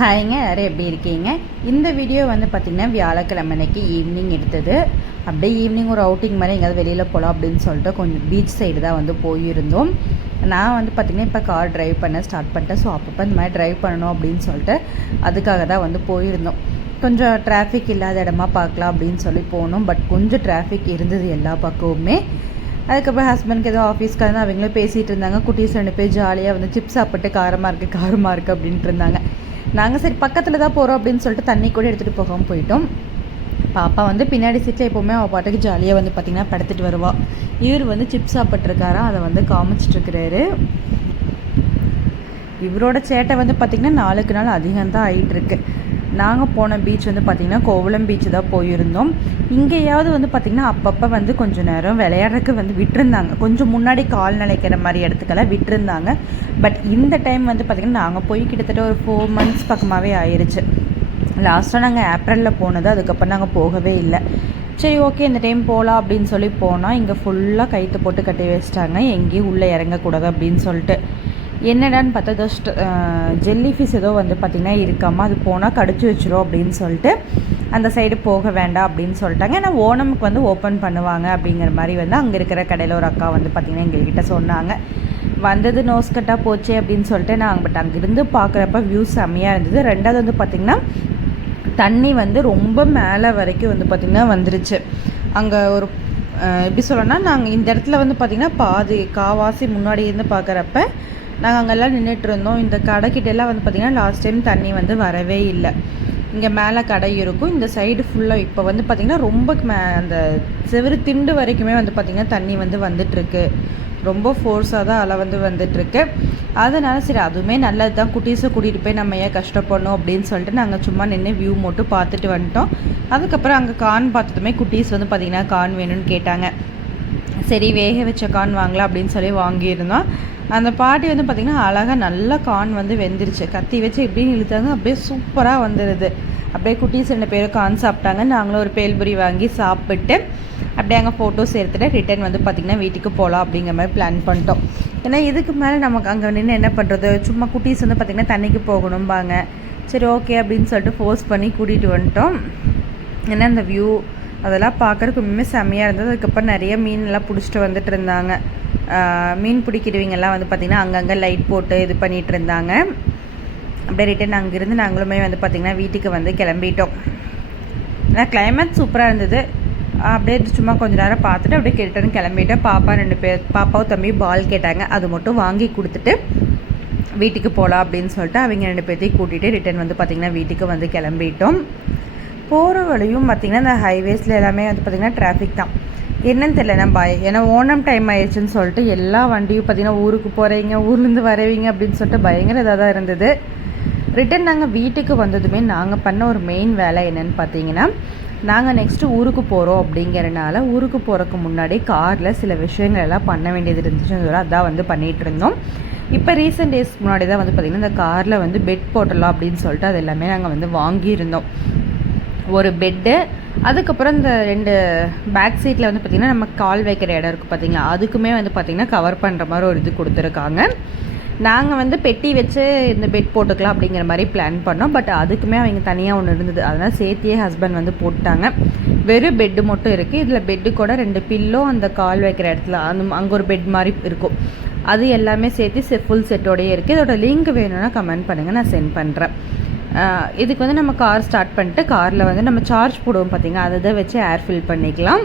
ஹாய்ங்க, எல்லாரும் எப்படி இருக்கீங்க? இந்த வீடியோ வந்து பார்த்திங்கன்னா வியாழக்கிழமை அன்னைக்கு ஈவினிங் எடுத்தது. அப்படியே ஈவினிங் ஒரு அவுட்டிங் மாதிரி எங்கேயாவது வெளியில் போகலாம் அப்படின்னு சொல்லிட்டு கொஞ்சம் பீச் சைடு தான் வந்து போயிருந்தோம். நான் வந்து பார்த்திங்கன்னா இப்போ கார் ட்ரைவ் பண்ண ஸ்டார்ட் பண்ணிட்டேன். ஸோ அப்பப்போ இந்த மாதிரி ட்ரைவ் பண்ணணும் அப்படின்னு சொல்லிட்டு அதுக்காக தான் வந்து போயிருந்தோம். கொஞ்சம் டிராஃபிக் இல்லாத இடமா பார்க்கலாம் அப்படின்னு சொல்லி போனோம். பட் கொஞ்சம் டிராஃபிக் இருந்தது எல்லா பக்கமுமே. அதுக்கப்புறம் ஹஸ்பண்ட்க்கு ஏதோ ஆஃபீஸ்க்கு வந்து அவங்களும் பேசிகிட்டு இருந்தாங்க. குட்டீஸ் 2 பேர் ஜாலியாக வந்து சிப்ஸ் சாப்பிட்டு காரமாக இருக்குது அப்படின்ட்டு இருந்தாங்க. நாங்கள் சரி பக்கத்தில் தான் போகிறோம் அப்படின்னு சொல்லிட்டு தண்ணி கூட எடுத்துகிட்டு போகாமல் போயிட்டோம். பாப்பா வந்து பின்னாடி சீட்டில் எப்போவுமே அவள் பாட்டுக்கு ஜாலியாக வந்து பார்த்திங்கன்னா படுத்துட்டு வருவாள். இவர் வந்து சிப்ஸ் சாப்பிட்ருக்காரா, அதை வந்து காமிச்சிட்ருக்கிறாரு. இவரோட சேட்டை வந்து பார்த்திங்கன்னா நாளுக்கு நாள் அதிகம்தான் ஆகிட்டுருக்கு. நாங்கள் போன பீச் வந்து பார்த்திங்கன்னா கோவளம் பீச்சு தான் போயிருந்தோம். இங்கேயாவது வந்து பார்த்திங்கன்னா அப்பப்போ வந்து கொஞ்சம் நேரம் விளையாடுறதுக்கு வந்து விட்டுருந்தாங்க. கொஞ்சம் முன்னாடி கால் நினைக்கிற மாதிரி இடத்துக்கெல்லாம் விட்டுருந்தாங்க. பட் இந்த டைம் வந்து பார்த்திங்கன்னா நாங்கள் போய் கிட்டத்தட்ட ஒரு 4 months பக்கமாகவே ஆயிடுச்சு. லாஸ்ட்டாக நாங்கள் ஏப்ரலில் போனது, அதுக்கப்புறம் நாங்கள் போகவே இல்லை. சரி ஓகே இந்த டைம் போகலாம் அப்படின்னு சொல்லி போனால் இங்கே ஃபுல்லாக கைத்து போட்டு கட்டி வச்சிட்டாங்க, எங்கேயும் உள்ளே இறங்கக்கூடாது அப்படின்னு சொல்லிட்டு. என்னடான்னு பார்த்தா ஜஸ்ட் ஜெல்லி ஃபிஷ் ஏதோ வந்து பார்த்திங்கன்னா இருக்காமல், அது போனால் கடிச்சு வச்சிரும் அப்படின்னு சொல்லிட்டு அந்த சைடு போக வேண்டாம் அப்படின்னு சொல்லிட்டாங்க. ஏன்னா ஓணமுக்கு வந்து ஓப்பன் பண்ணுவாங்க அப்படிங்கிற மாதிரி வந்து அங்கே இருக்கிற கடையில் ஒரு அக்கா வந்து பார்த்திங்கன்னா எங்கள்கிட்ட சொன்னாங்க. வந்தது நோஸ்கட்டாக போச்சு அப்படின்னு சொல்லிட்டு நான் பட் அங்கேருந்து பார்க்குறப்ப வியூ செம்மையாக இருந்தது. ரெண்டாவது வந்து பார்த்திங்கன்னா தண்ணி வந்து ரொம்ப மேலே வரைக்கும் வந்து பார்த்திங்கன்னா வந்துருச்சு. அங்கே ஒரு எப்படி சொல்லணும்னா நாங்கள் இந்த இடத்துல வந்து பார்த்திங்கன்னா பாதி காவாசி முன்னாடி இருந்து பார்க்குறப்ப நாங்கள் அங்கெல்லாம் நின்றுட்டு இருந்தோம். இந்த கடைக்கிட்டெல்லாம் வந்து பார்த்திங்கன்னா லாஸ்ட் டைம் தண்ணி வந்து வரவே இல்லை. இங்கே மேலே கடை இருக்கும், இந்த சைடு ஃபுல்லாக இப்போ வந்து பார்த்திங்கன்னா ரொம்ப அந்த செவரு திண்டு வரைக்குமே வந்து பார்த்திங்கன்னா தண்ணி வந்து வந்துட்டுருக்கு. ரொம்ப ஃபோர்ஸாக தான் அலை வந்து வந்துட்டுருக்கு. அதனால் சரி அதுவுமே நல்லது தான், குட்டீஸை கூட்டிகிட்டு போய் நம்ம ஏன் கஷ்டப்படணும் அப்படின்னு சொல்லிட்டு நாங்கள் சும்மா நின்று வியூ மட்டும் பார்த்துட்டு வந்துட்டோம். அதுக்கப்புறம் அங்கே கான் பார்த்ததுமே குட்டீஸ் வந்து பார்த்திங்கன்னா கான் வேணும்னு கேட்டாங்க. சரி வேக வச்ச கான் வாங்கலாம் அப்படின்னு சொல்லி வாங்கியிருந்தோம். அந்த பாட்டி வந்து பார்த்திங்கன்னா அழகாக நல்லா கான் வந்து வெந்துருச்சு. கத்தி வச்சு எப்படின்னு இழுத்தாங்க, அப்படியே சூப்பராக வந்துடுது. அப்படியே குட்டீஸ் 2 பேரும் கான் சாப்பிட்டாங்க. நாங்களும் ஒரு பேல்புரி வாங்கி சாப்பிட்டு அப்படியே அங்கே ஃபோட்டோஸ் எடுத்துகிட்டு ரிட்டன் வந்து பார்த்திங்கன்னா வீட்டுக்கு போகலாம் அப்படிங்கிற மாதிரி பிளான் பண்ணிட்டோம். ஏன்னா இதுக்கு மேலே நமக்கு அங்கே நின்று என்ன பண்ணுறது, சும்மா குட்டீஸ் வந்து பார்த்திங்கன்னா தண்ணிக்கு போகணும்பாங்க. சரி ஓகே அப்படின்னு சொல்லிட்டு ஃபோர்ஸ் பண்ணி கூட்டிகிட்டு வந்துட்டோம். ஏன்னா அந்த வியூ அதெல்லாம் பார்க்குறதுக்கு உண்மையுமே செம்மையாக இருந்தது. அதுக்கப்புறம் நிறைய மீன்லாம் பிடிச்சிட்டு வந்துட்டு இருந்தாங்க. மீன் பிடிக்கிறவங்கெல்லாம் வந்து பார்த்திங்கன்னா அங்கங்கே லைட் போட்டு இது பண்ணிகிட்டு இருந்தாங்க. அப்படியே ரிட்டன் அங்கேருந்து நாங்களுமே வந்து பார்த்திங்கன்னா வீட்டுக்கு வந்து கிளம்பிட்டோம். ஏன்னா கிளைமேட் சூப்பராக இருந்தது. அப்படியே சும்மா கொஞ்சம் நேரம் பார்த்துட்டு அப்படியே ரிட்டன் கிளம்பிட்டோம். பாப்பா 2 பேர் பாப்பாவும் தம்பியும் பால் கேட்டாங்க, அது மட்டும் வாங்கி கொடுத்துட்டு வீட்டுக்கு போகலாம் அப்படின்னு சொல்லிட்டு அவங்க 2 பேர்த்தையும் கூட்டிகிட்டு ரிட்டன் வந்து பார்த்திங்கன்னா வீட்டுக்கு வந்து கிளம்பிட்டோம். போகிற வழியும் பார்த்திங்கன்னா இந்த ஹைவேஸில் எல்லாமே வந்து பார்த்திங்கன்னா டிராஃபிக் தான். என்னன்னு தெரியல நம்ம ஏன்னா ஓணம் டைம் ஆயிடுச்சுன்னு சொல்லிட்டு எல்லா வண்டியும் பார்த்திங்கன்னா ஊருக்கு போகிறீங்க, ஊர்லேருந்து வரவீங்க அப்படின்னு சொல்லிட்டு பயங்கர இதாக தான் இருந்தது. ரிட்டன் நாங்கள் வீட்டுக்கு வந்ததுமே நாங்கள் பண்ண ஒரு மெயின் வேலை என்னென்னு பார்த்தீங்கன்னா, நாங்கள் நெக்ஸ்ட்டு ஊருக்கு போகிறோம் அப்படிங்கிறனால ஊருக்கு போகிறதுக்கு முன்னாடி காரில் சில விஷயங்கள் எல்லாம் பண்ண வேண்டியது இருந்துச்சுன்னு அதான் வந்து பண்ணிகிட்டு இருந்தோம். இப்போ ரீசெண்ட் டேஸ்க்கு முன்னாடி தான் வந்து பார்த்திங்கன்னா இந்த காரில் வந்து பெட் போட்டலாம் அப்படின்னு சொல்லிட்டு அது எல்லாமே நாங்கள் வந்து வாங்கியிருந்தோம். ஒரு பெட்டு, அதுக்கப்புறம் இந்த 2 பேக் சீட்டில் வந்து பார்த்திங்கன்னா நம்ம கால் வைக்கிற இடம் இருக்குது பார்த்திங்களா, அதுக்குமே வந்து பார்த்திங்கன்னா கவர் பண்ணுற மாதிரி ஒரு இது கொடுத்துருக்காங்க. நாங்கள் வந்து பெட்டி வச்சு இந்த பெட் போட்டுக்கலாம் அப்படிங்கிற மாதிரி பிளான் பண்ணோம். பட் அதுக்குமே அவங்க தனியாக ஒன்று இருந்தது, அதனால் சேர்த்தியே ஹஸ்பண்ட் வந்து போட்டாங்க. வெறும் பெட்டு மட்டும் இருக்குது. இதில் பெட்டு கூட 2 பில்லோ அந்த கால் வைக்கிற இடத்துல அங்கே ஒரு பெட் மாதிரி இருக்கும், அது எல்லாமே சேர்த்து ஃபுல் செட்டோடையே இருக்குது. இதோட லிங்க் வேணும்னா கமெண்ட் பண்ணுங்கள், நான் சென்ட் பண்ணுறேன். இதுக்கு வந்து நம்ம கார் ஸ்டார்ட் பண்ணிட்டு காரில் வந்து நம்ம சார்ஜ் போடுவோம் பார்த்திங்கன்னா, அதை வச்சு ஏர் ஃபில் பண்ணிக்கலாம்.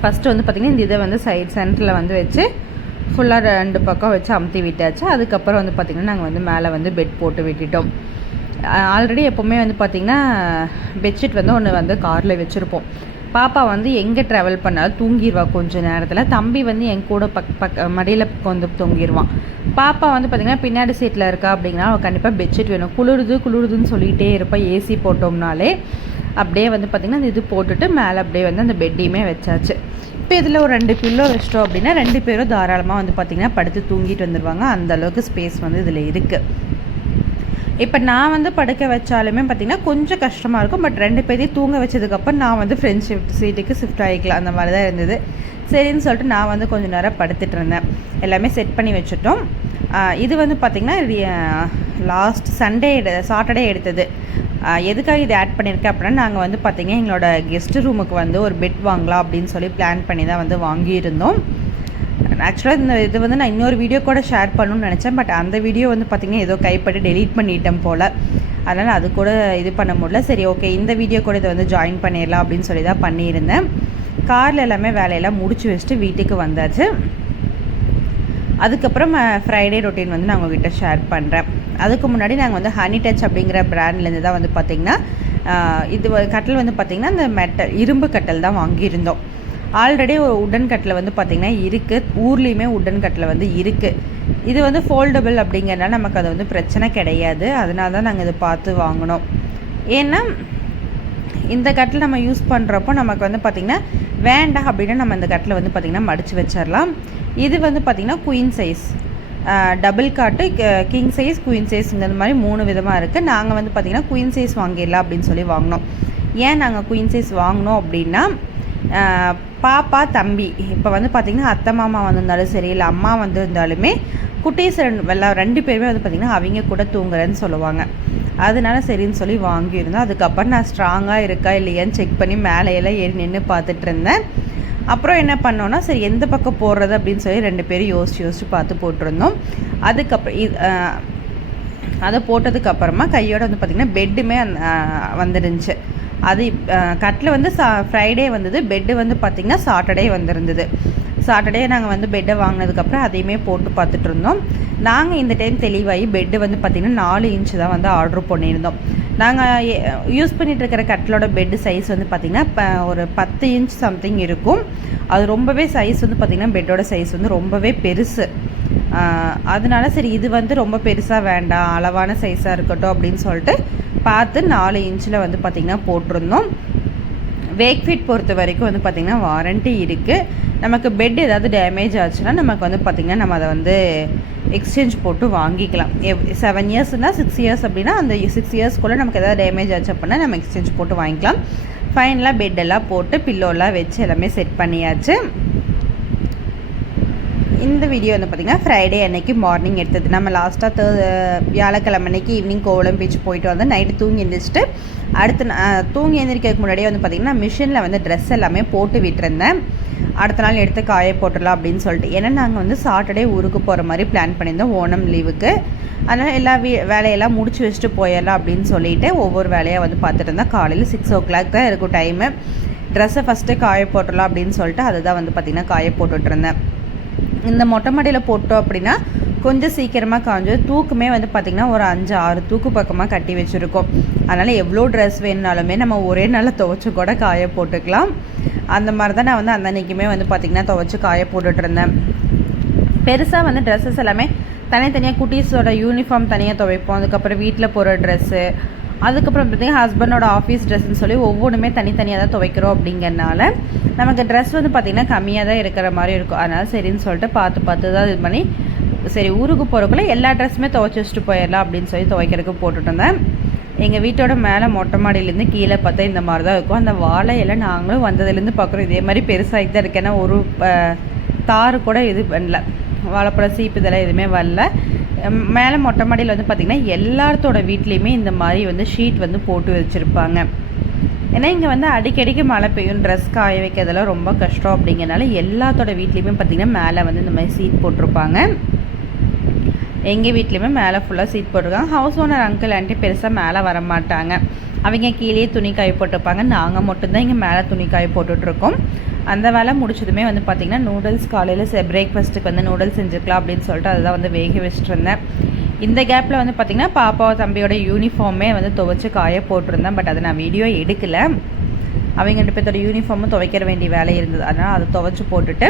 ஃபஸ்ட்டு வந்து பார்த்திங்கன்னா இந்த இதை வந்து சென்டரில் வந்து வச்சு ஃபுல்லாக 2 பக்கம் வச்சு அமுத்தி விட்டாச்சு. அதுக்கப்புறம் வந்து பார்த்திங்கன்னா நாங்கள் வந்து மேலே வந்து பெட் போட்டு விட்டுட்டோம். ஆல்ரெடி எப்போவுமே வந்து பார்த்திங்கன்னா பெட்ஷீட் வந்து ஒன்று வந்து காரில் வச்சுருப்போம். பாப்பா வந்து எங்கே ட்ராவல் பண்ணாலும் தூங்கிடுவா கொஞ்சம் நேரத்தில். தம்பி வந்து என் கூட மடியில் வந்து தூங்கிடுவான். பாப்பா வந்து பார்த்திங்கன்னா பின்னாடி சீட்டில் இருக்கா அப்படின்னா அவள் கண்டிப்பாக பெட்ஷீட் வேணும். குளிருதுன்னு சொல்லிகிட்டே இருப்பாள். ஏசி போட்டோம்னாலே அப்படியே வந்து பார்த்திங்கன்னா அந்த இது போட்டுட்டு மேலே அப்படியே வந்து அந்த பெட்டையுமே வச்சாச்சு. இப்போ இதில் ஒரு 2 பில்லோ வச்சிட்டோம் அப்படின்னா 2 பேரும் தாராளமாக வந்து பார்த்திங்கன்னா படுத்து தூங்கிட்டு வந்துடுவாங்க. அந்தளவுக்கு ஸ்பேஸ் வந்து இதில் இருக்குது. இப்போ நான் வந்து படுக்க வச்சாலுமே பார்த்திங்கன்னா கொஞ்சம் கஷ்டமாக இருக்கும். பட் 2 பேரையும் தூங்க வச்சதுக்கப்புறம் நான் வந்து ஃப்ரெண்ட் சீட்டுக்கு ஷிஃப்ட் ஆகிக்கலாம், அந்த மாதிரி தான் இருந்தது. சரின்னு சொல்லிட்டு நான் வந்து கொஞ்சம் நேரம் படுத்துட்டு இருந்தேன். எல்லாமே செட் பண்ணி வச்சுட்டோம். இது வந்து பார்த்திங்கன்னா லாஸ்ட் சாட்டர்டே எடுத்தது. எதுக்காக இது ஆட் பண்ணியிருக்கேன் அப்படின்னா, நாங்கள் வந்து பார்த்திங்கன்னா எங்களோட கெஸ்ட் ரூமுக்கு வந்து ஒரு பெட் வாங்கலாம் அப்படின்னு சொல்லி பிளான் பண்ணி தான் வந்து வாங்கியிருந்தோம். ஆக்சுவலாக இது வந்து நான் இன்னொரு வீடியோ கூட ஷேர் பண்ணணும்னு நினச்சேன். பட் அந்த வீடியோ வந்து பார்த்திங்கன்னா ஏதோ கைப்பட்டு டெலீட் பண்ணிட்டேன் போல். அதனால் அது கூட இது பண்ண முடியல. சரி ஓகே, இந்த வீடியோ கூட இதை வந்து ஜாயின் பண்ணிடலாம் அப்படின்னு சொல்லி தான் பண்ணியிருந்தேன். காரில் எல்லாமே வேலையெல்லாம் முடிச்சு வச்சுட்டு வீட்டுக்கு வந்தாச்சு. அதுக்கப்புறம் ஃப்ரைடே ரொட்டீன் வந்து நான் உங்கள்கிட்ட ஷேர் பண்ணுறேன். அதுக்கு முன்னாடி நாங்கள் வந்து ஹனி டச் அப்படிங்கிற பிராண்ட்லேருந்து தான் வந்து பார்த்திங்கன்னா இது கட்டில் வந்து பார்த்திங்கன்னா இந்த இரும்பு கட்டில் தான் வாங்கியிருந்தோம். ஆல்ரெடி ஒரு உடன் கட்டில் வந்து பார்த்திங்கன்னா இருக்குது, ஊர்லேயுமே உடன் கட்டில் வந்து இருக்குது. இது வந்து ஃபோல்டபுள் அப்படிங்கிறனால நமக்கு அது வந்து பிரச்சனை கிடையாது. அதனால தான் நாங்கள் இதை பார்த்து வாங்கினோம். ஏன்னா இந்த கட்டில் நம்ம யூஸ் பண்ணுறப்போ நமக்கு வந்து பார்த்திங்கன்னா வேண்டாம் அப்படின்னா நம்ம இந்த கட்டில் வந்து பார்த்திங்கன்னா மடித்து வச்சிடலாம். இது வந்து பார்த்திங்கன்னா queen size, double cot, king size, queen சைஸுங்கிற மாதிரி 3 விதமாக இருக்குது. நாங்கள் வந்து பார்த்திங்கன்னா குயின் சைஸ் வாங்கிடலாம் அப்படின்னு சொல்லி வாங்கினோம். ஏன் நாங்கள் குயின் சைஸ் வாங்கினோம் அப்படின்னா, பாப்பா தம்பி இப்போ வந்து பார்த்திங்கன்னா அத்தை மாமா வந்திருந்தாலும் சரி, இல்லை அம்மா வந்திருந்தாலுமே குட்டீஸ் 2 பேருமே வந்து பார்த்திங்கன்னா அவங்க கூட தூங்குறேன்னு சொல்லுவாங்க. அதனால சரின்னு சொல்லி வாங்கியிருந்தோம். அதுக்கப்புறம் நான் ஸ்ட்ராங்காக இருக்கா இல்லையான்னு செக் பண்ணி மேலையெல்லாம் ஏறி நின்று பார்த்துட்டு இருந்தேன். அப்புறம் என்ன பண்ணோன்னா, சரி எந்த பக்கம் போடுறது அப்படின்னு சொல்லி 2 பேரும் யோசிச்சு பார்த்து போட்டிருந்தோம். அதுக்கப்புறம் அதை போட்டதுக்கப்புறமா கையோடு வந்து பார்த்திங்கன்னா பெட்டுமே வந்துருந்துச்சு. அது கட்டில் வந்து ஃப்ரைடே வந்தது, பெட்டு வந்து பார்த்திங்கன்னா சாட்டர்டே வந்திருந்தது. சாட்டர்டே நாங்கள் வந்து பெட்டை வாங்கினதுக்கப்புறம் அதையுமே போட்டு பார்த்துட்டு இருந்தோம். நாங்கள் இந்த டைம் தெளிவாகி பெட்டு வந்து பார்த்திங்கன்னா 4 இன்ச்சு தான் வந்து ஆர்டர் பண்ணியிருந்தோம். நாங்கள் யூஸ் பண்ணிகிட்டு இருக்கிற கட்டிலோட பெட்டு சைஸ் வந்து பார்த்திங்கன்னா ஒரு 10 இன்ச் சம்திங் இருக்கும். அது ரொம்பவே சைஸ் வந்து பார்த்திங்கன்னா பெட்டோட சைஸ் வந்து ரொம்பவே பெருசு. அதனால சரி இது வந்து ரொம்ப பெருசாக வேண்டாம், அளவான சைஸாக இருக்கட்டும் அப்படின்னு சொல்லிட்டு பார்த்து 4 இன்ச்சில் வந்து பார்த்திங்கன்னா போட்டிருந்தோம். வேக் ஃபிட் பொறுத்த வரைக்கும் வந்து பார்த்திங்கன்னா வாரண்ட்டி இருக்குது. நமக்கு பெட் ஏதாவது டேமேஜ் ஆச்சுன்னா நமக்கு வந்து பார்த்திங்கன்னா நம்ம அதை வந்து எக்ஸ்சேஞ்ச் போட்டு வாங்கிக்கலாம். 7 இயர்ஸ்னால் 6 இயர்ஸ் அப்படின்னா அந்த 6 இயர்ஸ்க்குள்ளே நமக்கு எதாவது டேமேஜ் ஆச்சு அப்படின்னா நம்ம எக்ஸ்சேஞ்ச் போட்டு வாங்கிக்கலாம். ஃபைனலாக பெட்டெல்லாம் போட்டு பில்லோலாம் வச்சு எல்லாமே செட் பண்ணியாச்சு. இந்த வீடியோ வந்து பார்த்திங்கன்னா ஃப்ரைடே அன்னைக்கு மார்னிங் எடுத்தது. நம்ம லாஸ்ட்டாக வியாழக்கிழமை அன்னைக்கு ஈவினிங் கோவளம் பீச் போயிட்டு வந்து நைட்டு தூங்கி எழுந்திரிச்சிட்டு அடுத்து தூங்கி எழுந்திரிக்கிறதுக்கு முன்னாடியே வந்து பார்த்திங்கன்னா மிஷினில் வந்து ட்ரெஸ் எல்லாமே போட்டு விட்டுருந்தேன். அடுத்த நாள் எடுத்து காய போட்டுடலாம் அப்படின்னு சொல்லிட்டு. ஏன்னா நாங்கள் வந்து சாட்டர்டே ஊருக்கு போகிற மாதிரி பிளான் பண்ணியிருந்தோம் ஓணம் லீவுக்கு. அதனால் எல்லா வேலையெல்லாம் முடிச்சு வச்சுட்டு போயிடலாம் அப்படின்னு சொல்லிவிட்டு ஒவ்வொரு வேலையாக வந்து பார்த்துட்டு இருந்தேன். காலையில் 6 o'clock தான் இருக்கும் டைமு. ட்ரெஸ்ஸை ஃபஸ்ட்டு காய போட்டுடலாம் அப்படின்னு சொல்லிட்டு அதுதான் வந்து பார்த்திங்கன்னா காய போட்டுட்ருந்தேன். இந்த மொட்டை மாடியில் போட்டோம் அப்படின்னா கொஞ்சம் சீக்கிரமாக காஞ்சு தூக்குமே வந்து பார்த்திங்கன்னா ஒரு 5-6 தூக்கு பக்கமாக கட்டி வச்சுருக்கோம். அதனால் எவ்வளோ ட்ரெஸ் வேணுனாலுமே நம்ம ஒரே நாளில் துவைச்சி கூட காய போட்டுக்கலாம். அந்த மாதிரி தான் நான் வந்து அந்த அன்றைக்குமே வந்து பார்த்திங்கன்னா துவைச்சி காய போட்டுட்ருந்தேன். பெருசாக வந்து ட்ரெஸ்ஸஸ் எல்லாமே தனித்தனியாக குட்டீஸோட யூனிஃபார்ம் தனியாக துவைப்போம். அதுக்கப்புறம் வீட்டில் போகிற ட்ரெஸ்ஸு, அதுக்கப்புறம் பார்த்திங்கன்னா ஹஸ்பண்டோட ஆஃபீஸ் ட்ரெஸ்ஸுன்னு சொல்லி ஒவ்வொன்றுமே தனித்தனியாக தான் துவைக்கிறோம். அப்படிங்கிறனால நமக்கு ட்ரெஸ் வந்து பார்த்திங்கன்னா கம்மியாக தான் இருக்கிற மாதிரி இருக்கும். அதனால் சரின்னு சொல்லிட்டு பார்த்து தான் இது பண்ணி சரி ஊருக்கு போகிறக்குள்ளே எல்லா ட்ரெஸ்ஸுமே துவைச்சி வச்சுட்டு போயிடலாம் அப்படின்னு சொல்லி துவைக்கிறதுக்கு போட்டுட்ருந்தேன். எங்கள் வீட்டோட மேலே மொட்டை மாடியிலேருந்து கீழே பார்த்தா இந்த மாதிரி தான் இருக்கும். அந்த வாழையெல்லாம் நாங்களும் வந்ததுலேருந்து பார்க்குறோம் இதே மாதிரி பெருசாகிட்டு தான் இருக்கேன்னா ஒரு தாறு கூட இது பண்ணல, வாழைப்பழம் சீப்பு இதெல்லாம் எதுவுமே வரல. மேலே மொட்டை மாடியில் வந்து பார்த்திங்கன்னா எல்லாத்தோட வீட்லேயுமே இந்த மாதிரி வந்து ஷீட் வந்து போட்டு வச்சுருப்பாங்க. ஏன்னா இங்கே வந்து அடிக்கடிக்கு மழை பெய்யும், ட்ரெஸ் காய வைக்கிறதெல்லாம் ரொம்ப கஷ்டம். அப்படிங்கிறனால எல்லாத்தோட வீட்லேயுமே பார்த்திங்கன்னா மேலே வந்து இந்த மாதிரி சீட் போட்டிருப்பாங்க. எங்கள் வீட்லேயுமே மேலே ஃபுல்லாக சீட் போட்டிருக்காங்க. ஹவுஸ் ஓனர் அங்கிள் ஆண்டி பெருசாக மேலே வர மாட்டாங்க, அவங்க கீழே துணி காய போட்டுருப்பாங்க. நாங்கள் மட்டும்தான் இங்கே மேலே துணி காய போட்டுட்ருக்கோம். அந்த வேலை முடிச்சதுமே வந்து பார்த்திங்கன்னா நூடுல்ஸ் காலையில் பிரேக்ஃபாஸ்ட்டுக்கு வந்து நூடுல்ஸ் செஞ்சுக்கலாம் அப்படின்னு சொல்லிட்டு அதுதான் வந்து வேக வச்சுட்டு இருந்தேன். இந்த கேப்பில் வந்து பார்த்திங்கன்னா பாப்பாவை தம்பியோட யூனிஃபார்மே வந்து துவைச்சி காய போட்டிருந்தேன். பட் அதை நான் வீடியோ எடுக்கலை. அவங்க 2 பேர்த்தோட யூனிஃபார்மும் துவைக்கிற வேண்டிய வேலை இருந்தது. அதனால் அதை துவைச்சி போட்டுட்டு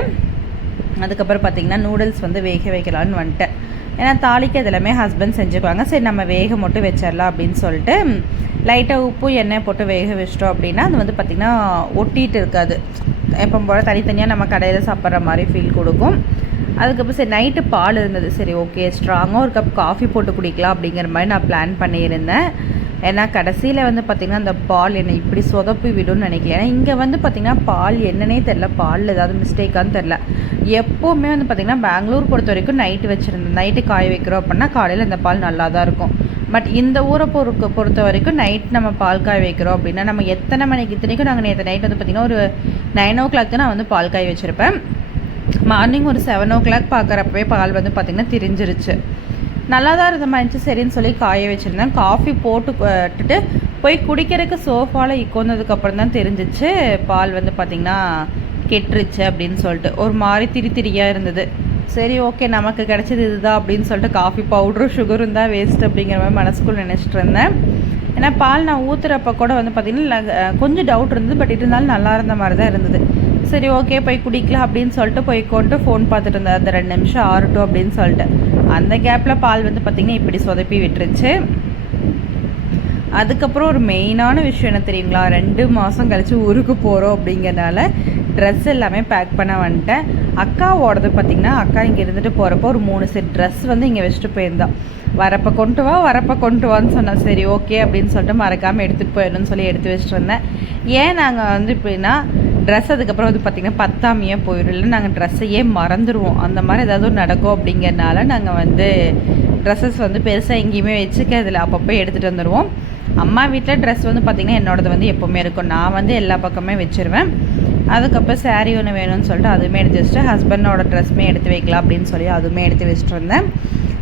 அதுக்கப்புறம் பார்த்திங்கன்னா நூடுல்ஸ் வந்து வேக வைக்கலான்னு வந்துட்டேன். ஏன்னா தாளிக்கு இதெல்லாமே ஹஸ்பண்ட் செஞ்சுக்குவாங்க. சரி நம்ம வேக மட்டும் வச்சிடலாம் அப்படின்னு சொல்லிட்டு லைட்டாக உப்பு எண்ணெய் போட்டு வேக வச்சிட்டோம் அப்படின்னா அது வந்து பார்த்திங்கன்னா ஒட்டிகிட்டு இருக்காது. எப்போ போல் தனித்தனியாக நம்ம கடையில் சாப்பிட்ற மாதிரி ஃபீல் கொடுக்கும். அதுக்கப்புறம் சரி நைட்டு பால் இருந்தது, சரி ஓகே ஸ்ட்ராங்காக ஒரு கப் காஃபி போட்டு குடிக்கலாம் அப்படிங்கிற மாதிரி நான் பிளான் பண்ணியிருந்தேன். ஏன்னா கடைசியில் வந்து பார்த்திங்கன்னா அந்த பால் என்னை இப்படி சொதப்பி விடும்னு நினைக்கல. ஏன்னா இங்கே வந்து பார்த்திங்கன்னா பால் என்னன்னே தெரில, பாலில் ஏதாவது மிஸ்டேக்கான்னு தெரில. எப்போவுமே வந்து பார்த்திங்கன்னா பெங்களூர் பொறுத்த வரைக்கும் நைட்டு வச்சுருந்தேன், நைட்டு காய வைக்கிறோம் அப்படின்னா காலையில் இந்த பால் நல்லா தான் இருக்கும். பட் இந்த ஊரை பொறுத்த வரைக்கும் நைட் நம்ம பால் காய வைக்கிறோம் அப்படின்னா நம்ம எத்தனை மணிக்கு, இத்தனைக்கும் நாங்கள் நேற்று நைட் வந்து பார்த்திங்கன்னா ஒரு 9 o'clock தான் நான் வந்து பால் காய வச்சுருப்பேன். மார்னிங் ஒரு 7 o'clock பார்க்குறப்பவே பால் வந்து பார்த்திங்கன்னா திரிஞ்சிருச்சு. நல்லா தான் இருந்த மாதிரி சரின்னு சொல்லி காய வச்சுருந்தேன். காஃபி போட்டுட்டு போய் குடிக்கிறதுக்கு சோஃபாவில் உட்காந்ததுக்கப்புறம் தான் தெரிஞ்சிச்சு பால் வந்து பார்த்திங்கன்னா கெட்டுருச்சு அப்படின்னு சொல்லிட்டு. ஒரு மாதிரி திரியாக இருந்தது. சரி ஓகே, நமக்கு கிடச்சது இதுதான் அப்படின்னு சொல்லிட்டு காஃபி பவுடரும் சுகரும் தான் வேஸ்ட் அப்படிங்கிற மாதிரி மனசுக்குள்ளே நினச்சிட்டு இருந்தேன். ஏன்னா பால் நான் ஊற்றுறப்ப கூட வந்து பார்த்திங்கன்னா கொஞ்சம் டவுட் இருந்தது, பட் இருந்தாலும் நல்லா இருந்த மாதிரி தான் இருந்தது. சரி ஓகே போய் குடிக்கலாம் அப்படின்னு சொல்லிட்டு போய் கொண்டு ஃபோன் பார்த்துட்டு இருந்தேன். அந்த 2 நிமிஷம் ஆறட்டும் அப்படின்னு சொல்லிட்டு. அந்த கேப்பில் பால் வந்து பார்த்திங்கன்னா இப்படி சொதப்பி விட்டுருச்சு. அதுக்கப்புறம் ஒரு மெயினான விஷயம் என்ன தெரியுங்களா, 2 மாதம் கழித்து ஊருக்கு போகிறோம் அப்படிங்கிறனால ட்ரெஸ் எல்லாமே பேக் பண்ண வந்துட்டேன். அக்காவோடது பார்த்திங்கன்னா அக்கா இங்கே இருந்துட்டு போகிறப்போ ஒரு 3 செட் ட்ரெஸ் வந்து இங்கே வச்சுட்டு போயிருந்தான். வரப்போ கொண்டு வான்னு சொன்னேன். சரி ஓகே அப்படின்னு சொல்லிட்டு மறக்காமல் எடுத்துகிட்டு போயிடணும்னு சொல்லி எடுத்து வச்சுட்டு இருந்தேன். ஏன் நாங்கள் வந்து இப்படின்னா ட்ரெஸ் அதுக்கப்புறம் வந்து பார்த்திங்கன்னா பத்தாமையே போயிடும், இல்லை நாங்கள் ட்ரெஸ்ஸையே மறந்துடுவோம், அந்த மாதிரி ஏதாவது நடக்கும் அப்படிங்கிறனால நாங்கள் வந்து ட்ரெஸ்ஸஸ் வந்து பெருசாக எங்கேயுமே வச்சுக்கிறதில்ல, அப்பப்போ எடுத்துகிட்டு வந்துடுவோம். அம்மா வீட்டில் ட்ரெஸ் வந்து பார்த்திங்கன்னா என்னோடது வந்து எப்போவுமே இருக்கும், நான் வந்து எல்லா பக்கமே வச்சுருவேன். அதுக்கப்புறம் சாரீ ஒன்று வேணும்னு சொல்லிட்டு அதுவுமே எடுத்து வச்சுட்டு ஹஸ்பண்டோட ட்ரெஸ்ஸுமே எடுத்து வைக்கலாம் அப்படின்னு சொல்லி அதுவுமே எடுத்து வச்சுட்டு இருந்தேன்.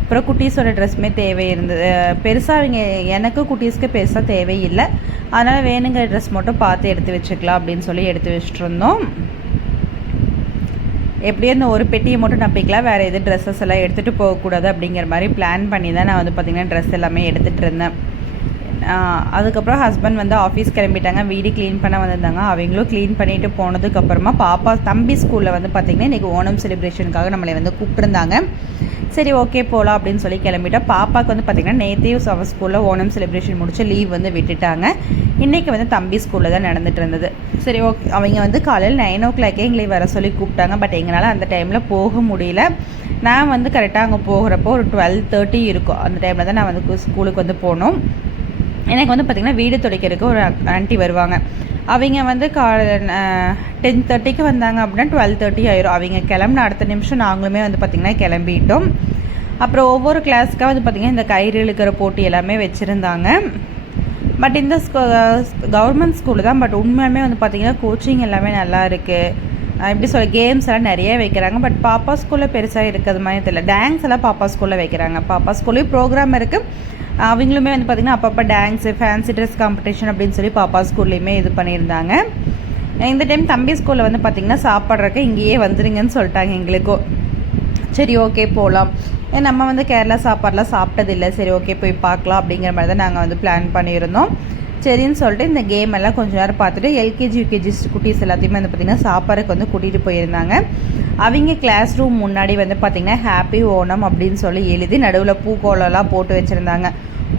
அப்புறம் குட்டீஸோட ட்ரெஸ்ஸுமே தேவை இருந்தது. பெருசாக அவங்க எனக்கு குட்டீஸ்க்கு பெருசாக தேவையில்லை, அதனால் வேணுங்கிற ட்ரெஸ் மட்டும் பார்த்து எடுத்து வச்சுக்கலாம் அப்படின்னு சொல்லி எடுத்து வச்சுட்டு இருந்தோம். எப்படியும் இந்த ஒரு பெட்டியை மட்டும் நம்பிக்கலாம், வேறு எது ட்ரெஸ்ஸஸ் எல்லாம் எடுத்துகிட்டு போகக்கூடாது அப்படிங்கிற மாதிரி பிளான் பண்ணி தான் நான் வந்து பார்த்திங்கன்னா ட்ரெஸ் எல்லாமே எடுத்துகிட்டு இருந்தேன். அதுக்கப்புறம் ஹஸ்பண்ட் வந்து ஆஃபீஸ் கிளம்பிட்டாங்க, வீடு க்ளீன் பண்ண வந்திருந்தாங்க. அவங்களும் க்ளீன் பண்ணிவிட்டு போனதுக்கப்புறமா தம்பி ஸ்கூலில் வந்து பார்த்திங்கன்னா இன்றைக்கி ஓணம் செலிப்ரேஷனுக்காக நம்மளை வந்து கூப்பிட்டுருந்தாங்க. சரி ஓகே போகலாம் அப்படின்னு சொல்லி கிளம்பிட்டோம். பாப்பாவுக்கு வந்து பார்த்திங்கன்னா நேற்றே அவள் ஸ்கூலில் ஓணம் செலிப்ரேஷன் முடிச்சு லீவ் வந்து விட்டுட்டாங்க. இன்றைக்கி வந்து தம்பி ஸ்கூலில் தான் நடந்துகிட்டு இருந்தது. சரி ஓகே, அவங்க வந்து காலையில் 9 o'clock எங்களை வர சொல்லி கூப்பிட்டாங்க. பட் எங்களால் அந்த டைமில் போக முடியல. நான் வந்து கரெக்டாக அங்கே போகிறப்போ ஒரு 12:30 இருக்கும். அந்த டைமில் தான் நான் வந்து ஸ்கூலுக்கு வந்து போனோம். எனக்கு வந்து பார்த்திங்கன்னா வீடு துடைக்கிறதுக்கு ஒரு ஆண்டி வருவாங்க. அவங்க வந்து 10:30 வந்தாங்க அப்படின்னா 12:30 ஆயிரும். அவங்க கிளம்புன அடுத்த நிமிஷம் நாங்களுமே வந்து பார்த்திங்கன்னா கிளம்பிட்டோம். அப்புறம் ஒவ்வொரு கிளாஸுக்காக வந்து பார்த்திங்கன்னா இந்த கயிறு இழுக்கிற போட்டி எல்லாமே வச்சுருந்தாங்க. பட் இந்த கவர்மெண்ட் ஸ்கூலு தான், பட் உண்மையுமே வந்து பார்த்திங்கன்னா கோச்சிங் எல்லாமே நல்லா இருக்குது. எப்படி சொல்ல, கேம்ஸ் எல்லாம் நிறைய வைக்கிறாங்க. பட் பாப்பா ஸ்கூலில் பெருசாக இருக்கிறது மாதிரி தெரியல. டான்ஸ் எல்லாம் பாப்பா ஸ்கூலில் வைக்கிறாங்க. பாப்பா ஸ்கூல்லேயும் ப்ரோக்ராம் இருக்குது. அவங்களுமே வந்து பார்த்திங்கன்னா அப்பப்போ டான்ஸு, ஃபேன்சி ட்ரெஸ் காம்படிஷன் அப்படின்னு சொல்லி பாப்பா ஸ்கூல்லையுமே இது பண்ணியிருந்தாங்க. இந்த டைம் தம்பி ஸ்கூலில் வந்து பார்த்திங்கன்னா சாப்பிட்றதுக்கு இங்கேயே வந்துடுங்கன்னு சொல்லிட்டாங்க எங்களுக்கும். சரி ஓகே போகலாம், நம்ம வந்து கேரளா சாப்பாடெலாம் சாப்பிட்டதில்லை, சரி ஓகே போய் பார்க்கலாம் அப்படிங்கிற மாதிரி தான் நாங்கள் வந்து பிளான் பண்ணியிருந்தோம். சரின்னு சொல்லிட்டு இந்த கேம் எல்லாம் கொஞ்சம் நேரம் பார்த்துட்டு எல்கேஜி யூகேஜி குட்டீஸ் எல்லாத்தையுமே வந்து பார்த்திங்கன்னா சாப்பாடுக்கு வந்து கூட்டிகிட்டு போயிருந்தாங்க. அவங்க கிளாஸ் ரூம் முன்னாடி வந்து பார்த்திங்கன்னா ஹாப்பி ஓணம் அப்படின்னு சொல்லி எழுதி நடுவில் பூக்கோளம்லாம் போட்டு வச்சுருந்தாங்க.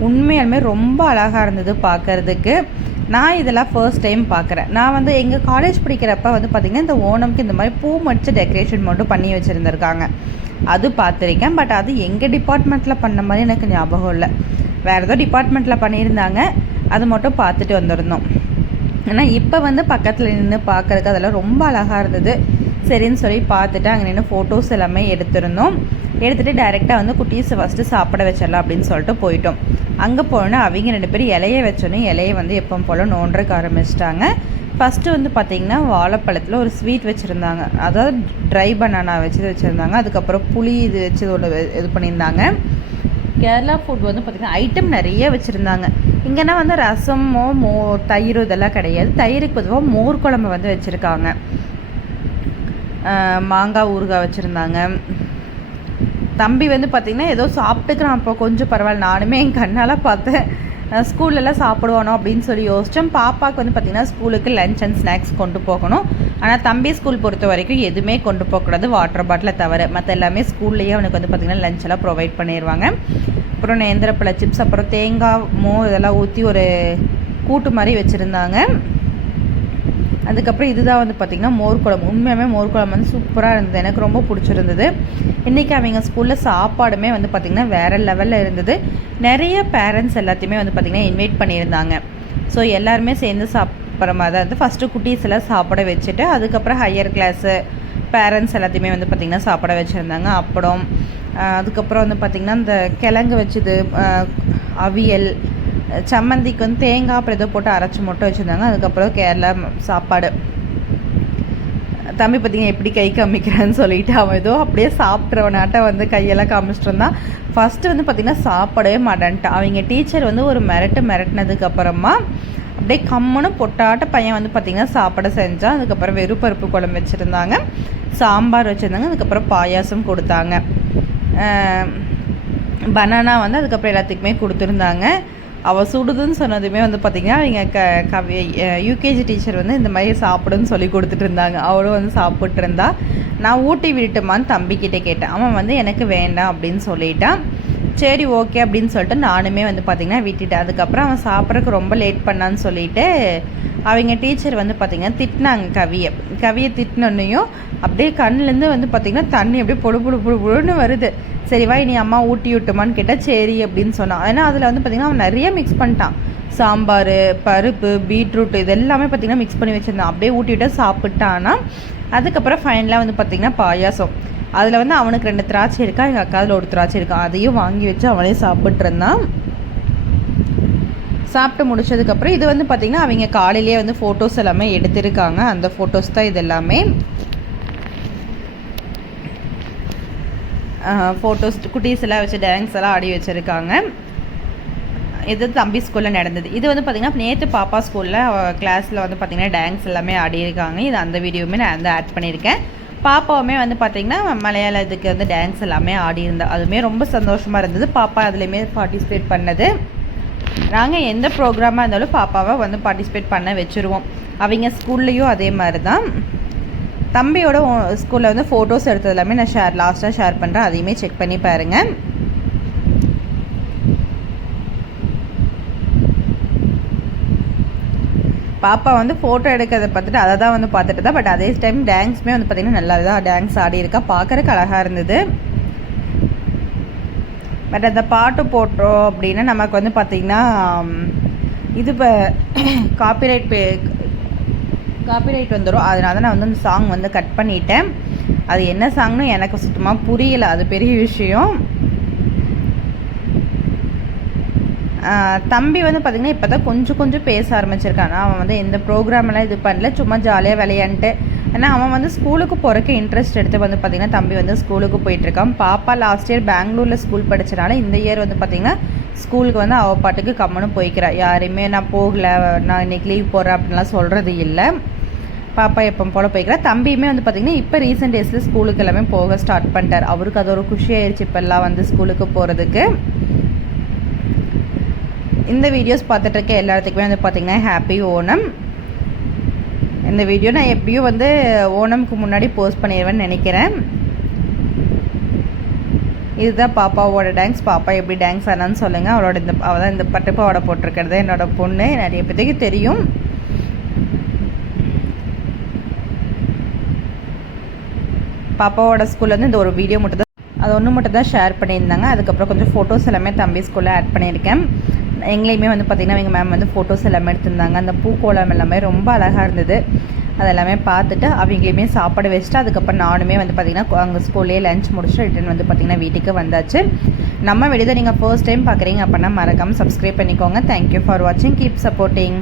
உண்மையாலுமே ரொம்ப அழகாக இருந்தது பார்க்குறதுக்கு. நான் இதெல்லாம் ஃபர்ஸ்ட் டைம் பார்க்குறேன். நான் வந்து எங்கள் காலேஜ் படிக்கிறப்ப வந்து பார்த்திங்கன்னா இந்த ஓணம்க்கு இந்த மாதிரி பூ மடித்து டெக்கரேஷன் மட்டும் பண்ணி வச்சுருந்துருக்காங்க, அது பார்த்துருக்கேன். பட் அது எங்கள் டிபார்ட்மெண்ட்டில் பண்ண மாதிரி எனக்கு ஞாபகம் இல்லை, வேறு ஏதோ டிபார்ட்மெண்ட்டில் பண்ணியிருந்தாங்க, அது மட்டும் பார்த்துட்டு வந்துருந்தோம். ஆனால் இப்போ வந்து பக்கத்தில் நின்று பார்க்குறதுக்கு அதெல்லாம் ரொம்ப அழகாக இருந்தது. சரின்னு சொல்லி பார்த்துட்டு அங்கே நின்று ஃபோட்டோஸ் எல்லாமே எடுத்திருந்தோம். எடுத்துகிட்டு டைரெக்டாக வந்து குட்டீஸை ஃபஸ்ட்டு சாப்பிட வச்சிடலாம் அப்படின்னு சொல்லிட்டு போயிட்டோம். அங்கே போனோன்னா அவங்க 2 பேரும் இலையை வச்சோன்னே இலையை வந்து எப்போ போல் நோண்டுறக்கு ஆரம்பிச்சிட்டாங்க. ஃபஸ்ட்டு வந்து பார்த்திங்கன்னா வாழைப்பழத்தில் ஒரு ஸ்வீட் வச்சுருந்தாங்க, அதாவது ட்ரை பனானா வச்சுருந்தாங்க. அதுக்கப்புறம் புளி இது வச்சு இது பண்ணியிருந்தாங்க. கேரளா ஃபுட் வந்து பார்த்திங்கன்னா ஐட்டம் நிறைய வச்சுருந்தாங்க. இங்கேனா வந்து ரசமோ தயிர் இதெல்லாம் கிடையாது. தயிருக்கு பொதுவாக மோர் குழம்பு வந்து வச்சுருக்காங்க, மாங்காய் ஊறுகாய் வச்சுருந்தாங்க. தம்பி வந்து பார்த்திங்கன்னா ஏதோ சாப்பிட்டுக்கிறான், அப்போ கொஞ்சம் பரவாயில்ல. நானுமே என் கண்ணால் பார்த்தேன், ஸ்கூல்லலாம் சாப்பிடுவானோ அப்படின்னு சொல்லி யோசித்தோம். பாப்பாவுக்கு வந்து பார்த்திங்கன்னா ஸ்கூலுக்கு லஞ்ச் அண்ட் ஸ்நாக்ஸ் கொண்டு போகணும். ஆனால் தம்பி ஸ்கூல் பொறுத்த வரைக்கும் எதுவுமே கொண்டு போகக்கூடாது, வாட்டர் பாட்டிலை தவிர. மற்ற எல்லாமே ஸ்கூல்லேயே அவனுக்கு வந்து பார்த்திங்கன்னா லஞ்ச் எல்லாம் ப்ரொவைட் பண்ணிடுவாங்க. அப்புறம் நேந்திரப்பழ சிப்ஸ், அப்புறம் தேங்காய் இதெல்லாம் ஊற்றி ஒரு கூட்டு மாதிரி வச்சுருந்தாங்க. அதுக்கப்புறம் இதுதான் வந்து பார்த்திங்கன்னா மோர் குழம்பு. உண்மையாகவே மோர் குழம்பு வந்து சூப்பராக இருந்தது, எனக்கு ரொம்ப பிடிச்சிருந்தது. இன்றைக்கி அவங்க ஸ்கூலில் சாப்பாடுமே வந்து பார்த்திங்கன்னா வேறு லெவலில் இருந்தது. நிறைய பேரண்ட்ஸ் எல்லாத்தையுமே வந்து பார்த்திங்கன்னா இன்வைட் பண்ணியிருந்தாங்க. ஸோ எல்லாருமே சேர்ந்து சாப்பிட்ற மாதிரி தான் வந்து ஃபஸ்ட்டு குட்டீஸ் எல்லாம் சாப்பிட வச்சுட்டு அதுக்கப்புறம் ஹையர் கிளாஸு பேரண்ட்ஸ் எல்லாத்தையுமே வந்து பார்த்திங்கன்னா சாப்பிட வச்சுருந்தாங்க. அப்படம் அதுக்கப்புறம் வந்து பார்த்திங்கன்னா இந்த கிழங்கு வச்சுது, அவியல், சம்மந்திக்கு வந்து தேங்காய் அப்புறம் ஏதோ போட்டு அரைச்சி மட்டும் வச்சுருந்தாங்க. அதுக்கப்புறம் கேரளா சாப்பாடு. தம்பி பார்த்திங்கன்னா எப்படி கை காமிக்கிறான்னு சொல்லிவிட்டு அவன் ஏதோ அப்படியே சாப்பிட்றவனாட்ட வந்து கையெல்லாம் காமிச்சிட்டு இருந்தான். ஃபஸ்ட்டு வந்து பார்த்திங்கன்னா சாப்பிடவே மாட்டேன்ட்டான். அவங்க டீச்சர் வந்து ஒரு மிரட்டினதுக்கப்புறமா அப்படியே கம்முன்னு பொட்டாட்ட பையன் வந்து பார்த்திங்கன்னா சாப்பிட செஞ்சான். அதுக்கப்புறம் வெறும் பருப்பு குழம்பு வச்சுருந்தாங்க, சாம்பார் வச்சுருந்தாங்க, அதுக்கப்புறம் பாயாசம் கொடுத்தாங்க. பனானா வந்து அதுக்கப்புறம் எல்லாத்துக்குமே கொடுத்துருந்தாங்க. அவள் சுடுதுன்னு சொன்னதுமே வந்து பார்த்திங்கன்னா அவங்க யூகேஜி டீச்சர் வந்து இந்த மாதிரி சாப்பிடுன்னு சொல்லி கொடுத்துட்டு இருந்தாங்க. அவளும் வந்து சாப்பிட்டு இருந்தா. நான் ஊட்டி விட்டுமான்னு தம்பிக்கிட்டே கேட்டேன். அவன் வந்து எனக்கு வேண்டாம் அப்படின்னு சொல்லிட்டான். சரி ஓகே அப்படின்னு சொல்லிட்டு நானுமே வந்து பார்த்திங்கன்னா விட்டுட்டேன். அதுக்கப்புறம் அவன் சாப்பிட்றதுக்கு ரொம்ப லேட் பண்ணான்னு சொல்லிவிட்டு அவங்க டீச்சர் வந்து பார்த்திங்கன்னா திட்டினாங்க. கவியை திட்டினோன்னையும் அப்படியே கண்ணிலேருந்து வந்து பார்த்திங்கன்னா தண்ணி அப்படியே பொழுன்னு வருது. சரி வா நீ அம்மா ஊட்டி விட்டுமான்னு கேட்டால் சரி அப்படின்னு சொன்னான். ஏன்னா அதில் வந்து பார்த்திங்கன்னா அவன் நிறைய மிக்ஸ் பண்ணிட்டான். சாம்பார், பருப்பு, பீட்ரூட் இது எல்லாமே பார்த்திங்கன்னா மிக்ஸ் பண்ணி வச்சுருந்தான். அப்படியே ஊட்டி விட்டால் சாப்பிட்டான்னா அதுக்கப்புறம் ஃபைனலாக வந்து பார்த்திங்கன்னா பாயாசம். அதில் வந்து அவனுக்கு 2 திராட்சை இருக்கா, எங்கள் அக்காவில் ஒரு திராட்சை இருக்கான். அதையும் வாங்கி வச்சு அவனே சாப்பிட்டு இருந்தான். சாப்பிட்டு முடிச்சதுக்கப்புறம் இது வந்து பார்த்திங்கன்னா அவங்க காலையிலேயே வந்து ஃபோட்டோஸ் எல்லாமே எடுத்திருக்காங்க. அந்த ஃபோட்டோஸ் தான் இது எல்லாமே. ஃபோட்டோஸ் குட்டீஸ் எல்லாம் வச்சு டான்ஸ் எல்லாம் ஆடி வச்சுருக்காங்க. இது தம்பி ஸ்கூலில் நடந்தது. இது வந்து பார்த்திங்கன்னா நேற்று பாப்பா ஸ்கூலில் கிளாஸில் வந்து பார்த்திங்கன்னா டான்ஸ் எல்லாமே ஆடியிருக்காங்க. இது அந்த வீடியோவுமே நான் வந்து ஆட் பண்ணியிருக்கேன். பாப்பாவுமே வந்து பார்த்திங்கன்னா மலையாள இதுக்கு வந்து டான்ஸ் எல்லாமே ஆடியிருந்தா. அதுவுமே ரொம்ப சந்தோஷமாக இருந்தது. பாப்பா அதுலேயுமே பார்ட்டிசிபேட் பண்ணது. நாங்கள் எந்த ப்ரோக்ராமாக இருந்தாலும் பாப்பாவை வந்து பார்ட்டிசிபேட் பண்ண வச்சுருவோம். அவங்க ஸ்கூல்லையும் அதே மாதிரி தான். தம்பியோட ஸ்கூலில் வந்து ஃபோட்டோஸ் எடுத்தது எல்லாமே நான் லாஸ்ட்டாக ஷேர் பண்ணுறேன். அதையுமே செக் பண்ணி பாருங்கள். பாப்பா வந்து ஃபோட்டோ எடுக்கிறத பார்த்துட்டு அதை தான் வந்து பார்த்துட்டு தான். பட் அதே டைம் டான்ஸுமே வந்து பார்த்திங்கன்னா நல்லா தான் டான்ஸ் ஆடி இருக்கா. பார்க்குறக்கு அழகாக இருந்தது. பட் அந்த பாட்டு போட்டோம் அப்படின்னா நமக்கு வந்து பார்த்திங்கன்னா இது இப்போ காப்பிரைட் வந்துடும். அதனால தான் நான் வந்து அந்த சாங் வந்து கட் பண்ணிட்டேன். அது என்ன சாங்னு எனக்கு சுத்தமாக புரியலை. அது பெரிய விஷயம். தம்பி வந்து பார்த்திங்கன்னா இப்போ தான் கொஞ்சம் பேச ஆரம்பிச்சிருக்கான். அவன் வந்து எந்த ப்ரோக்ராமெல்லாம் இது பண்ணல, சும்மா ஜாலியாக விளையாண்டுட்டு. ஏன்னா அவன் வந்து ஸ்கூலுக்கு போகிறக்கு இன்ட்ரெஸ்ட் எடுத்து வந்து பார்த்திங்கன்னா தம்பி வந்து ஸ்கூலுக்கு போயிட்டுருக்கான். பாப்பா லாஸ்ட் இயர் பெங்களூரில் ஸ்கூல் படித்தனால இந்த இயர் வந்து பார்த்திங்கன்னா ஸ்கூலுக்கு வந்து அவள் பாட்டுக்கு கம்முன்னு போய்க்கிறா. யாரையுமே நான் போகலை, நான் இன்றைக்கி லீவ் போடுறேன் அப்படின்லாம் சொல்கிறது இல்லை. பாப்பா எப்போ போல் போய்க்கிறா. தம்பியுமே வந்து பார்த்திங்கன்னா இப்போ ரீசெண்ட் டேஸில் ஸ்கூலுக்கு எல்லாமே போக ஸ்டார்ட் பண்ணிட்டார். அவருக்கு அது ஒரு குஷியாயிருச்சு இப்போல்லாம் வந்து ஸ்கூலுக்கு போகிறதுக்கு. இந்த வீடியோஸ் பார்த்துட்டு இருக்க எல்லாத்துக்குமே வந்து பார்த்திங்கன்னா ஹாப்பி ஓணம். இந்த வீடியோ நான் எப்படியும் வந்து ஓணம்க்கு முன்னாடி போஸ்ட் பண்ணிடுவேன்னு நினைக்கிறேன். இதுதான் பாப்பாவோட டான்ஸ். பாப்பா எப்படி டான்ஸ் ஆனான்னு சொல்லுங்கள். அவள் தான் இந்த பட்டுப்பாவோட போட்டிருக்கிறது என்னோட பொண்ணு. நிறைய பேருக்கு தெரியும். பாப்பாவோட ஸ்கூலில் வந்து இந்த ஒரு வீடியோ மட்டும் தான், அது ஒன்று மட்டும் தான் ஷேர் பண்ணியிருந்தாங்க. அதுக்கப்புறம் கொஞ்சம் ஃபோட்டோஸ் எல்லாமே தம்பி ஸ்கூலில் ஆட் பண்ணியிருக்கேன். எங்களையுமே வந்து பார்த்திங்கன்னா எங்கள் மேம் வந்து ஃபோட்டோஸ் எல்லாமே எடுத்திருந்தாங்க. அந்த பூக்கோளம் எல்லாமே ரொம்ப அழகாக இருந்தது. அதெல்லாமே பார்த்துட்டு அவங்களையுமே சாப்பாடு வச்சுட்டு அதுக்கப்புறம் நானுமே வந்து பார்த்திங்கன்னா அங்கே ஸ்கூல்லேயே லஞ்ச் முடிச்சுட்டு ரிட்டன் வந்து பார்த்திங்கன்னா வீட்டுக்கு வந்தாச்சு. நம்ம வீடியோ நீங்கள் ஃபர்ஸ்ட் டைம் பார்க்குறீங்க அப்படின்னா மறக்காமல் சப்ஸ்கிரைப் பண்ணிக்கோங்க. தேங்க்யூ ஃபார் வாட்சிங். Keep supporting.